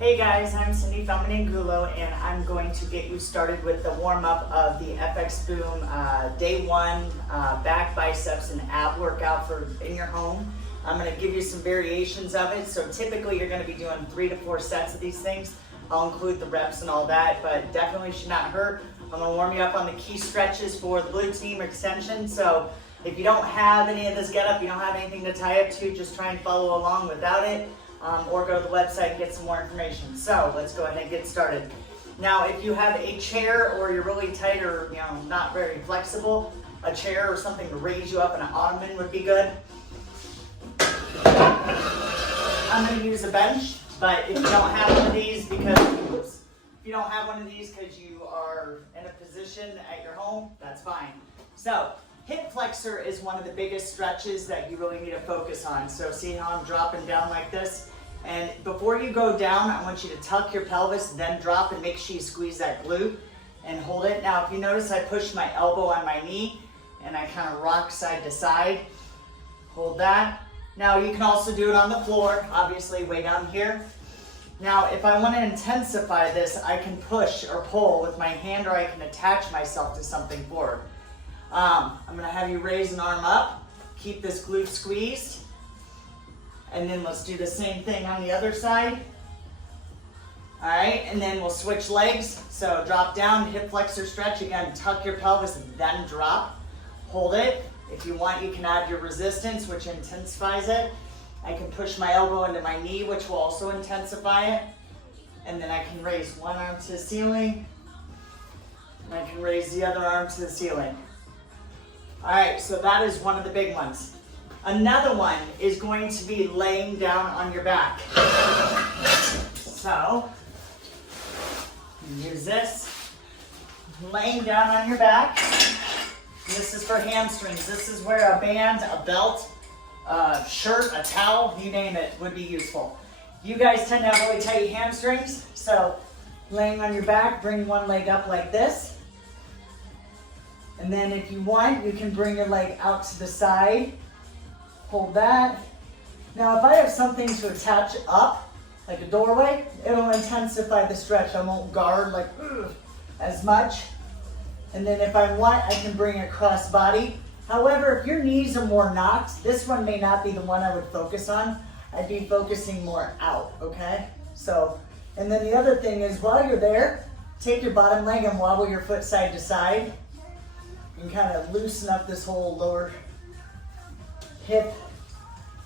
Hey guys, I'm Cindy Felman-Angulo, and I'm going to get you started with the warm-up of the FX Boom Day 1 back, biceps, and ab workout for in your home. I'm going to give you some variations of it. So typically you're going to be doing 3 to 4 sets of these things. I'll include the reps and all that, but definitely should not hurt. I'm going to warm you up on the key stretches for the glute team extension. So if you don't have any of this get-up, you don't have anything to tie up to, just try and follow along without it. Or go to the website and get some more information. So let's go ahead and get started. Now, if you have a chair or you're really tight or not very flexible, a chair or something to raise you up in an ottoman would be good. I'm going to use a bench, but if you don't have one of these because you are in a position at your home, that's fine. So hip flexor is one of the biggest stretches that you really need to focus on. So see how I'm dropping down like this? And before you go down, I want you to tuck your pelvis, then drop and make sure you squeeze that glute and hold it. Now, if you notice, I push my elbow on my knee and I kind of rock side to side. Hold that. Now, you can also do it on the floor, obviously way down here. Now, if I want to intensify this, I can push or pull with my hand, or I can attach myself to something forward. I'm going to have you raise an arm up, keep this glute squeezed, and then let's do the same thing on the other side. All right, and then we'll switch legs. So drop down, hip flexor stretch. Again, tuck your pelvis and then drop. Hold it. If you want, you can add your resistance, which intensifies it. I can push my elbow into my knee, which will also intensify it. And then I can raise one arm to the ceiling, and I can raise the other arm to the ceiling. All right, so that is one of the big ones. Another one is going to be laying down on your back. So, use this. Laying down on your back. This is for hamstrings. This is where a band, a belt, a shirt, a towel, you name it, would be useful. You guys tend to have really tight hamstrings, so laying on your back, bring one leg up like this. And then if you want, you can bring your leg out to the side. Hold that. Now, if I have something to attach up, like a doorway, it'll intensify the stretch. I won't guard like as much. And then if I want, I can bring it cross body. However, if your knees are more knocked, this one may not be the one I would focus on. I'd be focusing more out, okay? So, and then the other thing is while you're there, take your bottom leg and wobble your foot side to side. And kind of loosen up this whole lower hip.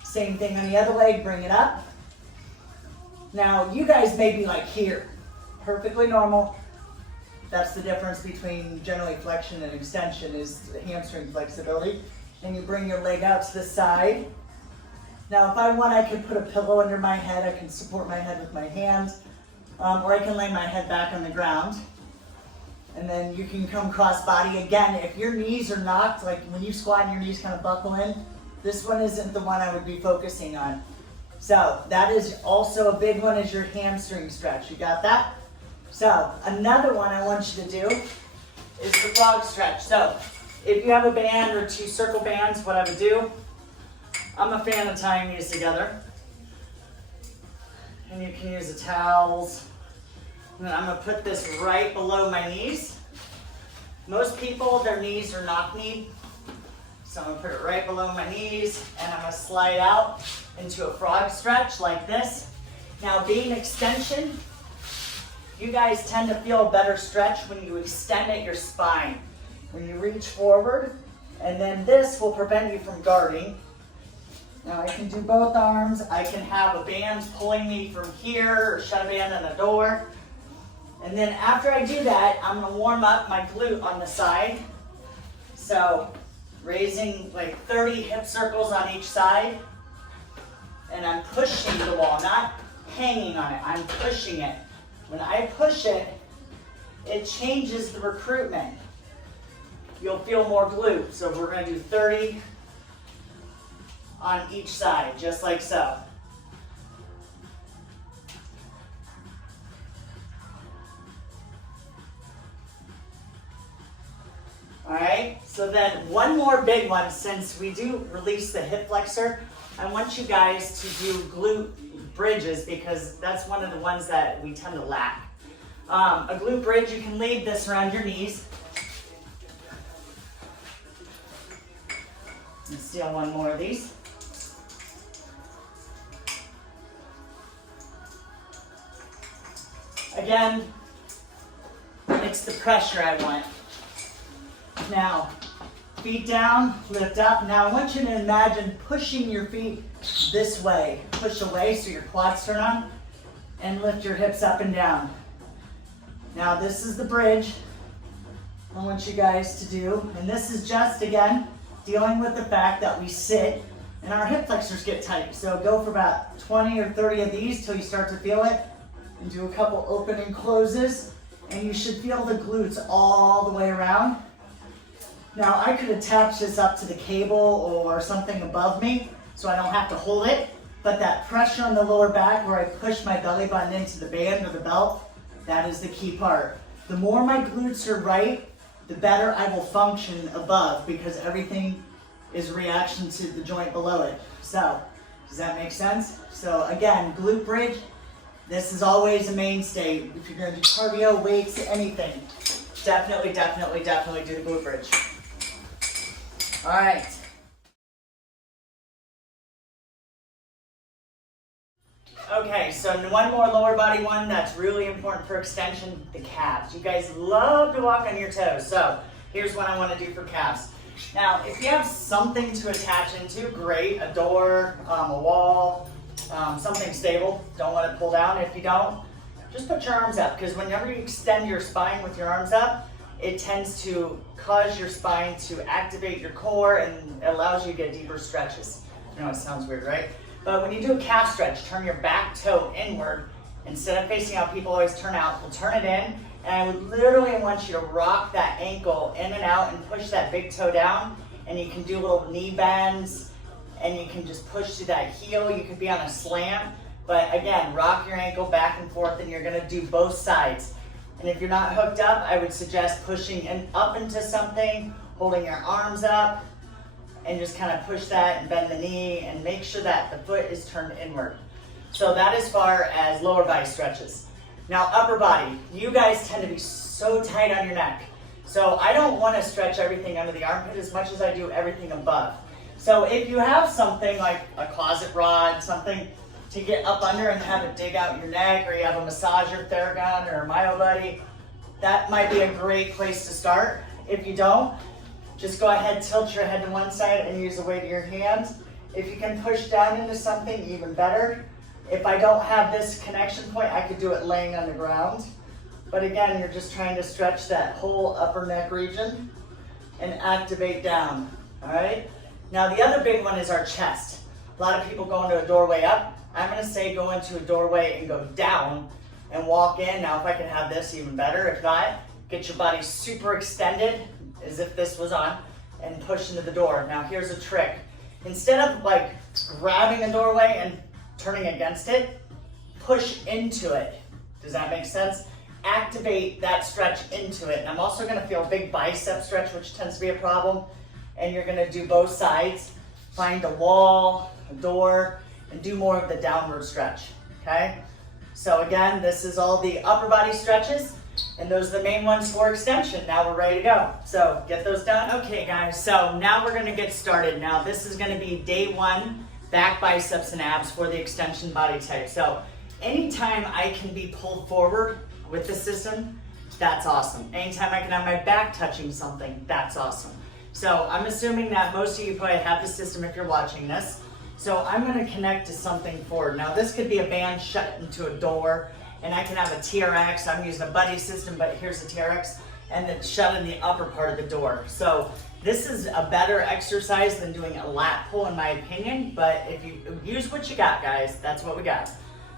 Same thing on the other leg, bring it up. Now, you guys may be like here, perfectly normal. That's the difference between generally flexion and extension is the hamstring flexibility. And you bring your leg out to the side. Now, if I want, I can put a pillow under my head. I can support my head with my hands, or I can lay my head back on the ground. And then you can come cross body. Again, if your knees are knocked, like when you squat and your knees kind of buckle in, this one isn't the one I would be focusing on. So that is also a big one, is your hamstring stretch. You got that? So another one I want you to do is the frog stretch. So if you have a band or 2 circle bands, what I would do, I'm a fan of tying these together. And you can use the towels. And then I'm going to put this right below my knees. Most people, their knees are knock-kneed. So I'm going to put it right below my knees, and I'm going to slide out into a frog stretch like this. Now, being extension, you guys tend to feel a better stretch when you extend at your spine. When you reach forward, and then this will prevent you from guarding. Now, I can do both arms. I can have a band pulling me from here, or shut a band on the door. And then after I do that, I'm going to warm up my glute on the side. So raising like 30 hip circles on each side. And I'm pushing the wall, not hanging on it. I'm pushing it. When I push it, it changes the recruitment. You'll feel more glute. So we're going to do 30 on each side, just like so. All right, so then one more big one, since we do release the hip flexor, I want you guys to do glute bridges because that's one of the ones that we tend to lack. A glute bridge, you can leave this around your knees. Let's steal one more of these. Again, it's the pressure I want. Now, feet down, lift up. Now I want you to imagine pushing your feet this way. Push away so your quads turn on and lift your hips up and down. Now this is the bridge I want you guys to do. And this is just, again, dealing with the fact that we sit and our hip flexors get tight. So go for about 20 or 30 of these till you start to feel it. And do a couple open and closes. And you should feel the glutes all the way around. Now I could attach this up to the cable or something above me so I don't have to hold it. But that pressure on the lower back where I push my belly button into the band or the belt, that is the key part. The more my glutes are right, the better I will function above because everything is reaction to the joint below it. So, does that make sense? So again, glute bridge, this is always a mainstay. If you're gonna do cardio, weights, anything, definitely do the glute bridge. All right. Okay, so one more lower body one that's really important for extension, the calves. You guys love to walk on your toes, so here's what I want to do for calves. Now, if you have something to attach into, great, a door, a wall, something stable, don't let it pull down. If you don't, just put your arms up, because whenever you extend your spine with your arms up, it tends to cause your spine to activate your core and it allows you to get deeper stretches. I know it sounds weird, right? But when you do a calf stretch, turn your back toe inward. Instead of facing out, people always turn out. We'll turn it in, and I would literally want you to rock that ankle in and out and push that big toe down. And you can do little knee bends, and you can just push to that heel. You could be on a slam, but again, rock your ankle back and forth, and you're gonna do both sides. And if you're not hooked up, I would suggest pushing up into something, holding your arms up, and just kind of push that and bend the knee and make sure that the foot is turned inward. So that as far as lower body stretches. Now upper body, you guys tend to be so tight on your neck. So I don't want to stretch everything under the armpit as much as I do everything above. So if you have something like a closet rod, something to get up under and have it dig out your neck, or you have a massager, Theragun, or MyoBuddy, that might be a great place to start. If you don't, just go ahead, tilt your head to one side and use the weight of your hands. If you can push down into something, even better. If I don't have this connection point, I could do it laying on the ground. But again, you're just trying to stretch that whole upper neck region and activate down, all right? Now the other big one is our chest. A lot of people go into a doorway up. I'm gonna say go into a doorway and go down and walk in. Now if I can have this, even better. If not, get your body super extended, as if this was on, and push into the door. Now here's a trick. Instead of like grabbing a doorway and turning against it, push into it. Does that make sense? Activate that stretch into it. And I'm also gonna feel a big bicep stretch, which tends to be a problem. And you're gonna do both sides. Find a wall, a door, and do more of the downward stretch, okay? So again, this is all the upper body stretches. And those are the main ones for extension. Now we're ready to go. So get those done. Okay guys, so now we're gonna get started. Now this is gonna be day one, back, biceps, and abs for the extension body type. So anytime I can be pulled forward with the system, that's awesome. Anytime I can have my back touching something, that's awesome. So I'm assuming that most of you probably have the system if you're watching this. So I'm gonna connect to something forward. Now this could be a band shut into a door, and I can have a TRX. I'm using a buddy system, but here's a TRX, and it's shut in the upper part of the door. So this is a better exercise than doing a lat pull in my opinion, but if you use what you got, guys, that's what we got.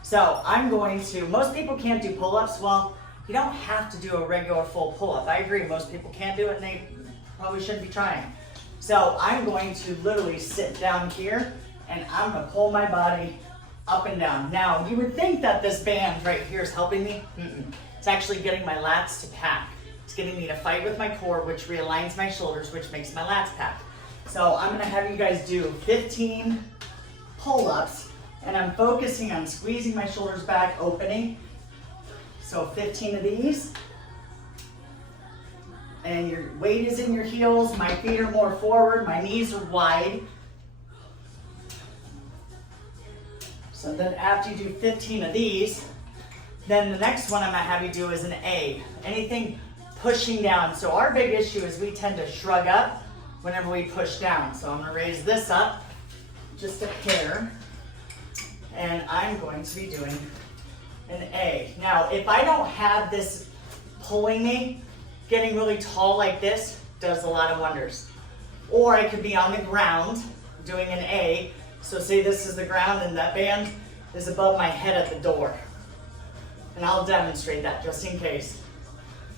So I'm going to, most people can't do pull-ups. Well, you don't have to do a regular full pull-up. I agree, most people can't do it and they probably shouldn't be trying. So I'm going to literally sit down here and I'm gonna pull my body up and down. Now, you would think that this band right here is helping me. It's actually getting my lats to pack. It's getting me to fight with my core, which realigns my shoulders, which makes my lats pack. So I'm gonna have you guys do 15 pull-ups, And I'm focusing on squeezing my shoulders back, opening. So 15 of these. And your weight is in your heels. My feet are more forward. My knees are wide. So then after you do 15 of these, then the next one I'm gonna have you do is an A. Anything pushing down. So our big issue is we tend to shrug up whenever we push down. So I'm gonna raise this up just a hair. And I'm going to be doing an A. Now, if I don't have this pulling me, getting really tall like this does a lot of wonders. Or I could be on the ground doing an A. So say this is the ground and that band is above my head at the door. And I'll demonstrate that just in case.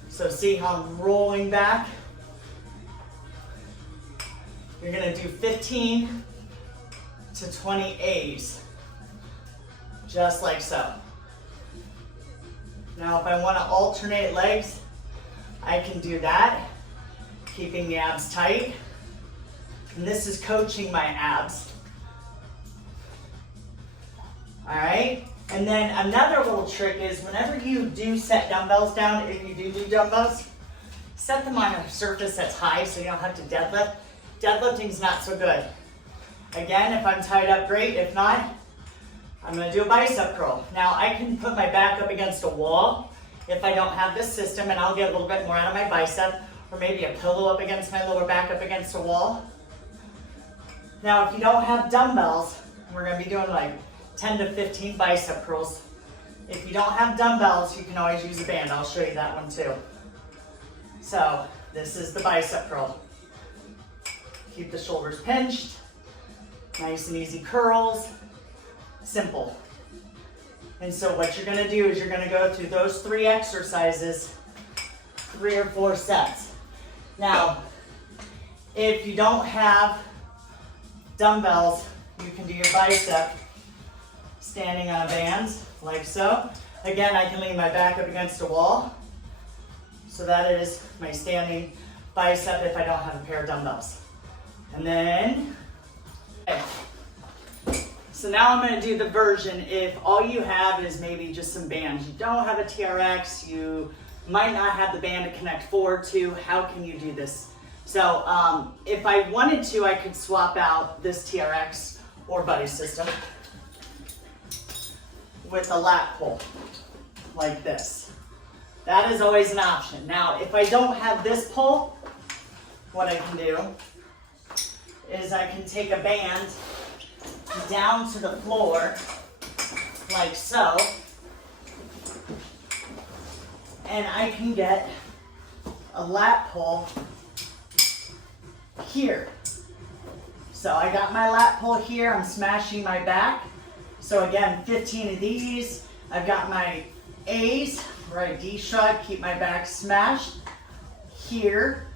So see how I'm rolling back? You're gonna do 15 to 20 A's. Just like so. Now if I want to alternate legs, I can do that, keeping the abs tight. And this is coaching my abs. All right? And then another little trick is whenever you do set dumbbells down, if you do dumbbells, set them on a surface that's high so you don't have to deadlift. Deadlifting's not so good. Again, if I'm tied up, great. If not, I'm gonna do a bicep curl. Now I can put my back up against a wall if I don't have this system, and I'll get a little bit more out of my bicep, or maybe a pillow up against my lower back up against a wall. Now if you don't have dumbbells, we're gonna be doing like 10 to 15 bicep curls. If you don't have dumbbells, you can always use a band. I'll show you that one too. So this is the bicep curl. Keep the shoulders pinched, nice and easy curls. Simple. And so what you're gonna do is you're gonna go through those 3 exercises, 3 or 4 sets. Now, if you don't have dumbbells, you can do your bicep standing on a band, like so. Again, I can lean my back up against a wall. So that is my standing bicep if I don't have a pair of dumbbells. And then, okay. So now I'm going to do the version if all you have is maybe just some bands. You don't have a TRX, you might not have the band to connect forward to. How can you do this? So if I wanted to, I could swap out this TRX or buddy system with a lat pull, like this. That is always an option. Now, if I don't have this pull, what I can do is I can take a band down to the floor, like so, and I can get a lat pull here. So I got my lat pull here, I'm smashing my back. So again, 15 of these. I've got my A's, where I D-shrug, keep my back smashed. Here,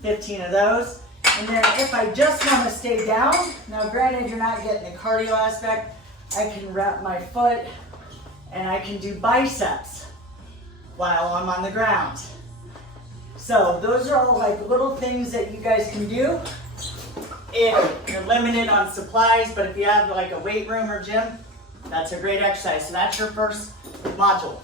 15 of those. And then if I just want to stay down, now granted you're not getting the cardio aspect, I can wrap my foot and I can do biceps while I'm on the ground. So those are all like little things that you guys can do if you're limited on supplies, but if you have like a weight room or gym, that's a great exercise. So that's your first module.